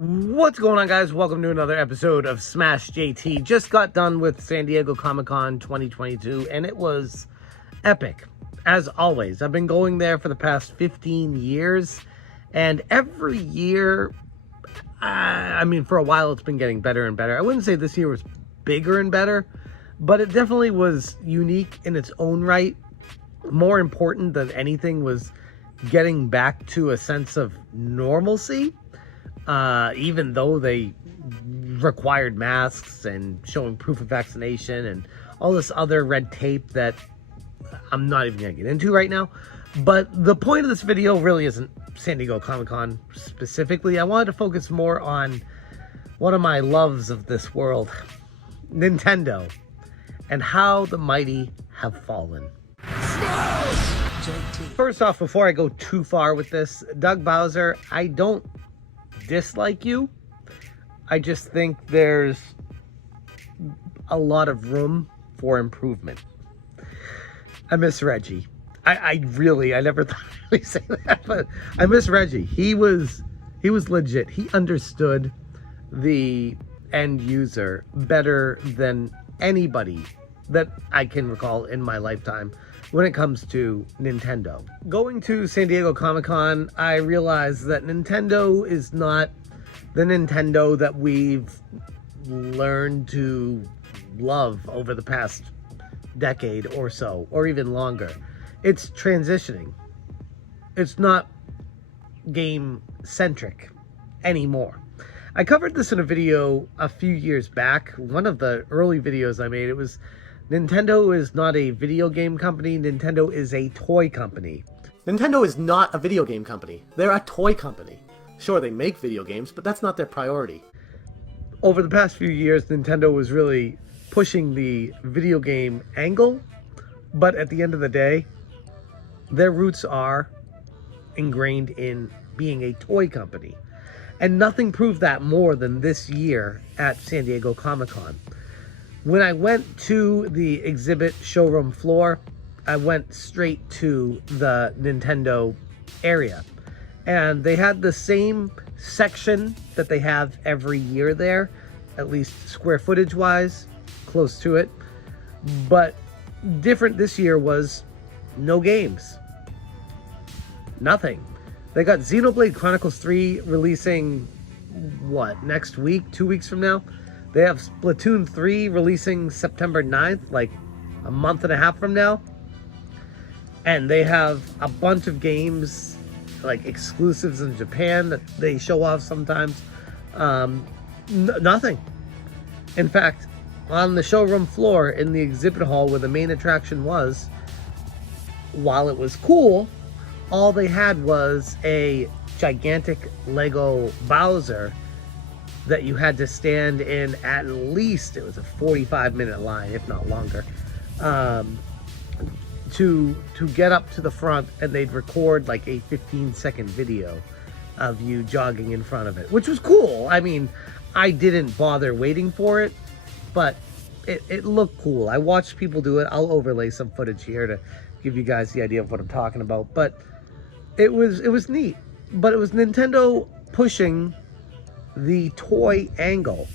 What's going on, guys? Welcome to another episode of Smash JT. Just got done with San Diego Comic-Con 2022 and it was epic. As always, I've been going there for the past 15 years and every year, for a while it's been getting better and better. I wouldn't say this year was bigger and better, but it definitely was unique in its own right. More important than anything was getting back to a sense of normalcy. Even though they required masks and showing proof of vaccination and all this other red tape that I'm not even going to get into right now. But the point of this video really isn't San Diego Comic-Con specifically. I wanted to focus more on one of my loves of this world, Nintendo, and how the mighty have fallen. First off, before I go too far with this, Doug Bowser, I don't dislike you. I just think there's a lot of room for improvement. I miss Reggie. I never thought I'd really say that, but I miss Reggie. He was legit. He understood the end user better than anybody that I can recall in my lifetime when it comes to Nintendo. Going to San Diego Comic-Con, I realized that Nintendo is not the Nintendo that we've learned to love over the past decade or so, or even longer. It's transitioning. It's not game-centric anymore. I covered this in a video a few years back. One of the early videos I made, it was Nintendo is not a video game company. Nintendo is a toy company. Nintendo is not a video game company. They're a toy company. Sure, they make video games, but that's not their priority. Over the past few years, Nintendo was really pushing the video game angle, but at the end of the day, their roots are ingrained in being a toy company. And nothing proved that more than this year at San Diego Comic-Con. When I went to the exhibit showroom floor, I went straight to the Nintendo area. And they had the same section that they have every year there, at least square footage wise, close to it. But different this year was no games. Nothing. They got Xenoblade Chronicles 3 releasing, next week? 2 weeks from now? They have Splatoon 3 releasing September 9th, like a month and a half from now. And they have a bunch of games, like exclusives in Japan that they show off sometimes. Nothing. In fact, on the showroom floor in the exhibit hall where the main attraction was, while it was cool, all they had was a gigantic Lego Bowser that you had to stand in at least, it was a 45-minute line, if not longer, to get up to the front, and they'd record like a 15-second video of you jogging in front of it, which was cool. I mean, I didn't bother waiting for it, but it looked cool. I watched people do it. I'll overlay some footage here to give you guys the idea of what I'm talking about, but it was neat. But it was Nintendo pushing the toy angle.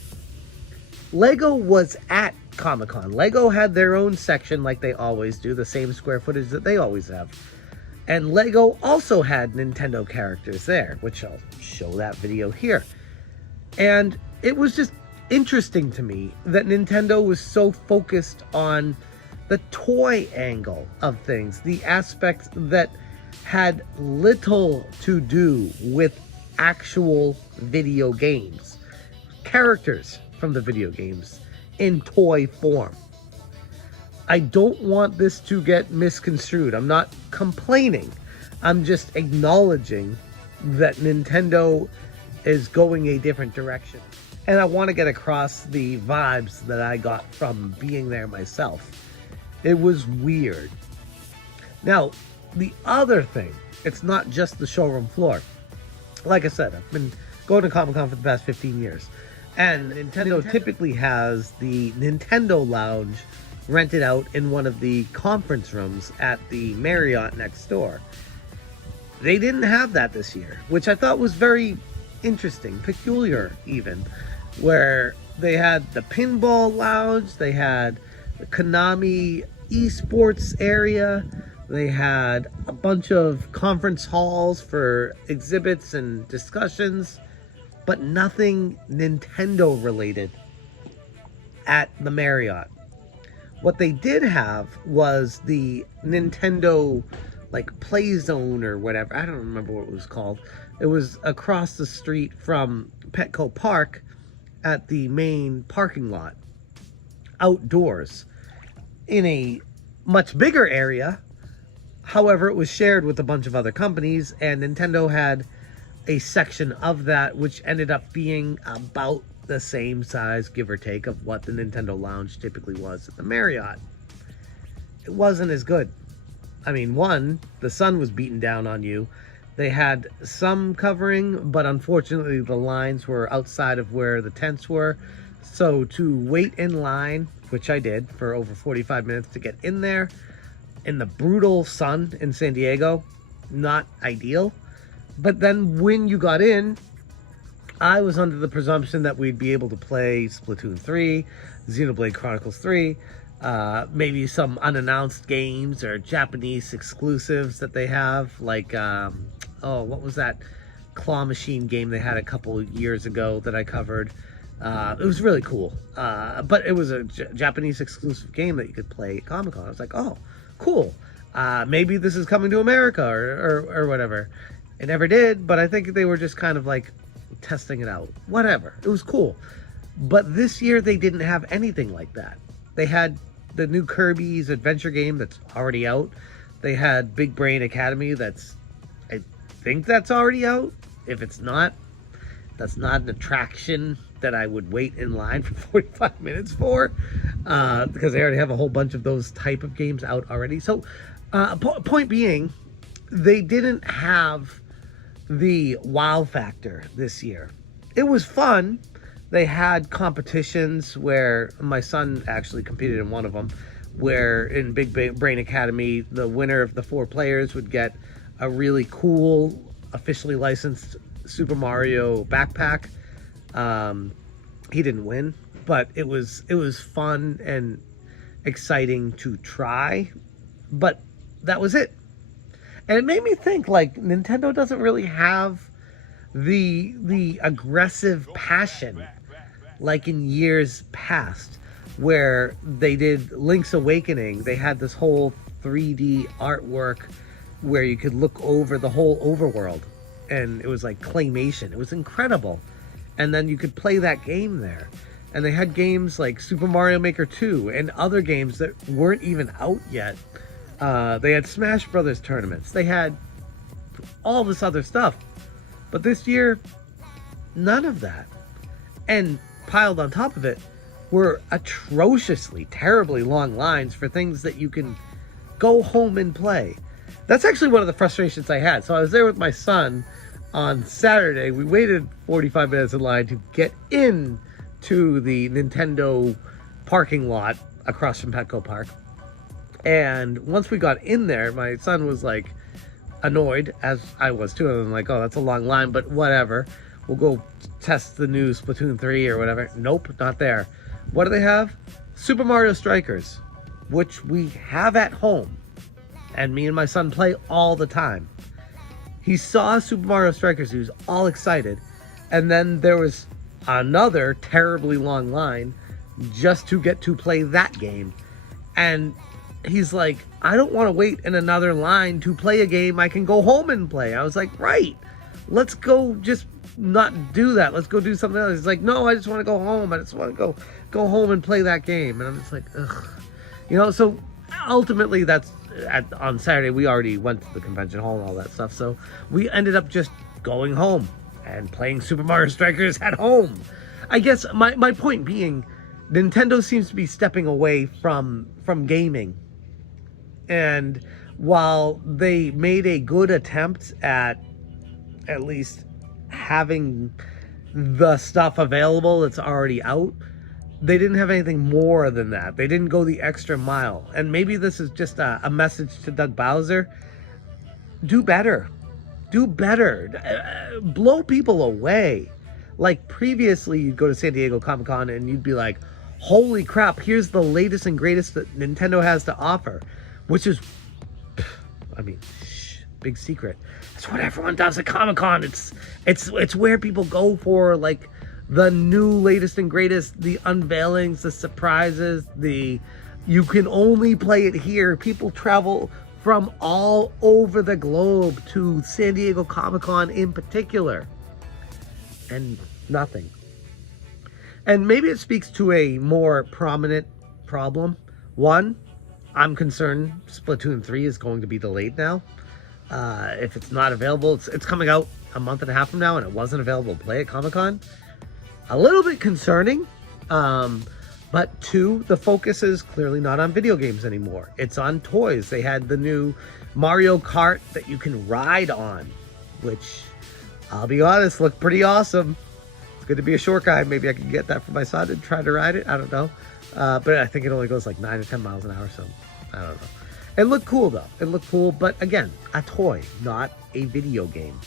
Lego was at Comic-Con. Lego had their own section like they always do, the same square footage that they always have. And Lego also had Nintendo characters there, which I'll show that video here. And it was just interesting to me that Nintendo was so focused on the toy angle of things, the aspects that had little to do with actual video games, characters from the video games in toy form. I don't want this to get misconstrued. I'm not complaining. I'm just acknowledging that Nintendo is going a different direction. And I want to get across the vibes that I got from being there myself. It was weird. Now, the other thing, it's not just the showroom floor. Like I said, I've been going to Comic-Con for the past 15 years. And Nintendo typically has the Nintendo Lounge rented out in one of the conference rooms at the Marriott next door. They didn't have that this year, which I thought was very interesting, peculiar even, where they had the pinball lounge, they had the Konami esports area, they had a bunch of conference halls for exhibits and discussions, but nothing Nintendo related at the Marriott. What they did have was the Nintendo like play zone or whatever. I don't remember what it was called. It was across the street from Petco Park at the main parking lot, outdoors, in a much bigger area. However, it was shared with a bunch of other companies, and Nintendo had a section of that which ended up being about the same size, give or take, of what the Nintendo Lounge typically was at the Marriott. It wasn't as good. I mean, one, the sun was beating down on you. They had some covering, but unfortunately the lines were outside of where the tents were. So to wait in line, which I did for over 45 minutes to get in there, in the brutal sun in San Diego, not ideal. But then when you got in, I was under the presumption that we'd be able to play Splatoon 3, Xenoblade Chronicles 3, maybe some unannounced games or Japanese exclusives that they have, like, what was that claw machine game they had a couple years ago that I covered? It was really cool, but it was a Japanese exclusive game that you could play at Comic-Con. I was like, oh, cool. Maybe this is coming to America or whatever. It never did, but I think they were just kind of like testing it out. Whatever. It was cool. But this year they didn't have anything like that. They had the new Kirby's Adventure game that's already out. They had Big Brain Academy I think that's already out. If it's not, that's not an attraction that I would wait in line for 45 minutes for, because they already have a whole bunch of those type of games out already. So point being, they didn't have the wow factor this year. It was fun. They had competitions where my son actually competed in one of them, where in Big Brain Academy, the winner of the 4 players would get a really cool, officially licensed Super Mario backpack. He didn't win, but it was fun and exciting to try, but that was it. And it made me think, like, Nintendo doesn't really have the aggressive passion like in years past, where they did Link's Awakening. They had this whole 3D artwork where you could look over the whole overworld, and it was like claymation. It was incredible. And then you could play that game there. And they had games like Super Mario Maker 2 and other games that weren't even out yet. They had Smash Brothers tournaments. They had all this other stuff. But this year, none of that. And piled on top of it were atrociously, terribly long lines for things that you can go home and play. That's actually one of the frustrations I had. So I was there with my son on Saturday. We waited 45 minutes in line to get in to the Nintendo parking lot across from Petco Park. And once we got in there, my son was like annoyed, as I was too. I'm like, oh, that's a long line, but whatever. We'll go test the new Splatoon 3 or whatever. Nope, not there. What do they have? Super Mario Strikers, which we have at home. And me and my son play all the time. He saw Super Mario Strikers. He was all excited. And then there was another terribly long line just to get to play that game. And he's like, I don't want to wait in another line to play a game I can go home and play. I was like, right. Let's go just not do that. Let's go do something else. He's like, no, I just want to go home. I just want to go home and play that game. And I'm just like, ugh. You know, so ultimately that's on Saturday. We already went to the convention hall and all that stuff. So we ended up just going home and playing Super Mario Strikers at home. I guess my point being, Nintendo seems to be stepping away from gaming. And while they made a good attempt at least having the stuff available that's already out, they didn't have anything more than that. They didn't go the extra mile. And maybe this is just a message to Doug Bowser. Do better. Do better. Blow people away. Like previously, you'd go to San Diego Comic-Con and you'd be like, holy crap, here's the latest and greatest that Nintendo has to offer. Which is, I mean, big secret. That's what everyone does at Comic-Con. It's where people go for like the new latest and greatest, the unveilings, the surprises, you can only play it here. People travel from all over the globe to San Diego Comic-Con in particular. And nothing. And maybe it speaks to a more prominent problem. One, I'm concerned Splatoon 3 is going to be delayed now. If it's not available, it's coming out a month and a half from now, and it wasn't available to play at Comic-Con. A little bit concerning. But two, the focus is clearly not on video games anymore. It's on toys. They had the new Mario Kart that you can ride on, which, I'll be honest, looked pretty awesome. It's good to be a short guy. Maybe I can get that for my son and try to ride it. I don't know. But I think it only goes like 9 or 10 miles an hour, so I don't know. It looked cool, though. It looked cool, but again, a toy, not a video game.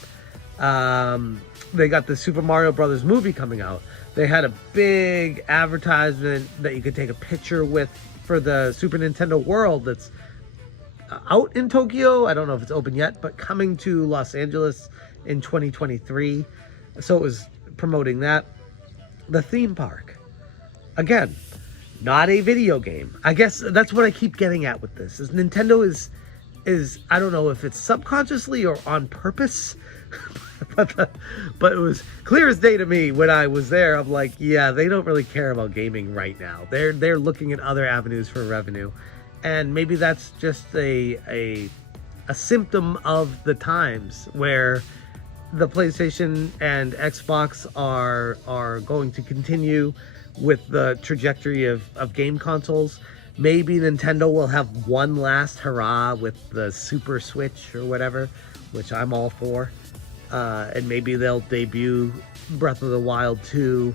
They got the Super Mario Brothers movie coming out. They had a big advertisement that you could take a picture with for the Super Nintendo World that's out in Tokyo. I don't know if it's open yet, but coming to Los Angeles in 2023. So it was promoting that. The theme park. Again, not a video game. I guess that's what I keep getting at with this. Is Nintendo is I don't know if it's subconsciously or on purpose. But it was clear as day to me when I was there. I'm like, yeah, they don't really care about gaming right now. They're looking at other avenues for revenue, and maybe that's just a symptom of the times where the PlayStation and Xbox are going to continue with the trajectory of game consoles. Maybe Nintendo will have one last hurrah with the Super Switch or whatever, which I'm all for. And maybe they'll debut Breath of the Wild 2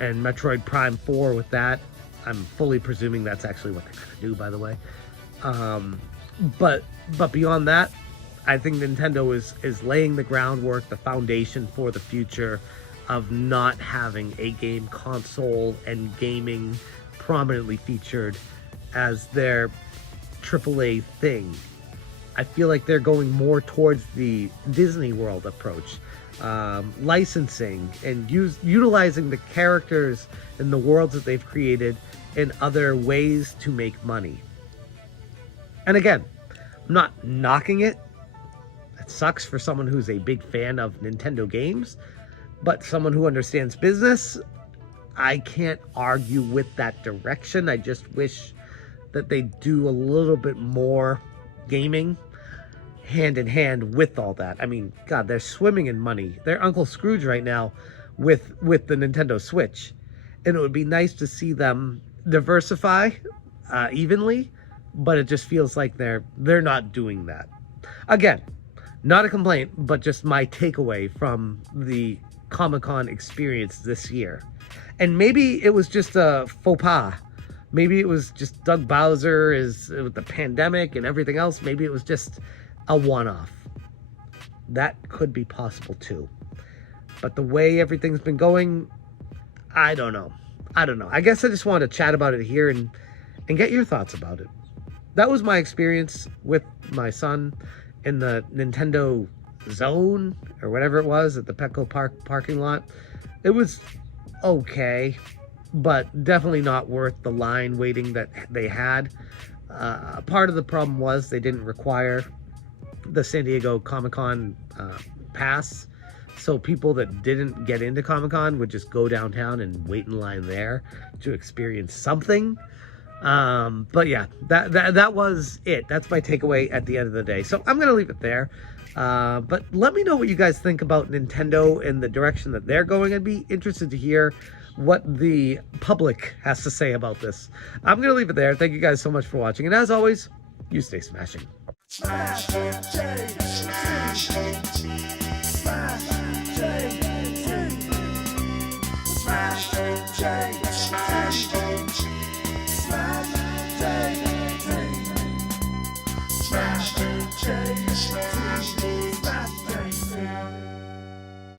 and Metroid Prime 4 with that. I'm fully presuming that's actually what they're going to do, by the way. But beyond that, I think Nintendo is laying the groundwork, the foundation for the future of not having a game console and gaming prominently featured as their AAA thing. I feel like they're going more towards the Disney World approach, licensing and utilizing the characters and the worlds that they've created in other ways to make money. And again, I'm not knocking it. It sucks for someone who's a big fan of Nintendo games, but someone who understands business, I can't argue with that direction. I just wish that they do a little bit more gaming hand in hand with all that. I mean, God, they're swimming in money. They're Uncle Scrooge right now with the Nintendo Switch. And it would be nice to see them diversify evenly, but it just feels like they're not doing that. Again, not a complaint, but just my takeaway from the Comic-Con experience this year. And maybe it was just a faux pas. Maybe it was just Doug Bowser with the pandemic and everything else. Maybe it was just a one-off. That could be possible too. But the way everything's been going, I don't know. I guess I just wanted to chat about it here and get your thoughts about it. That was my experience with my son in the Nintendo Zone or whatever it was at the Petco Park parking lot. It was okay, but definitely not worth the line waiting that they had. Part of the problem was they didn't require the San Diego Comic-Con pass, so people that didn't get into Comic-Con would just go downtown and wait in line there to experience something. But yeah, that was it. That's my takeaway at the end of the day. So I'm gonna leave it there. But let me know what you guys think about Nintendo and the direction that they're going. I'd be interested to hear what the public has to say about this. I'm gonna leave it there. Thank you guys so much for watching, and as always, you stay smashing. Smash,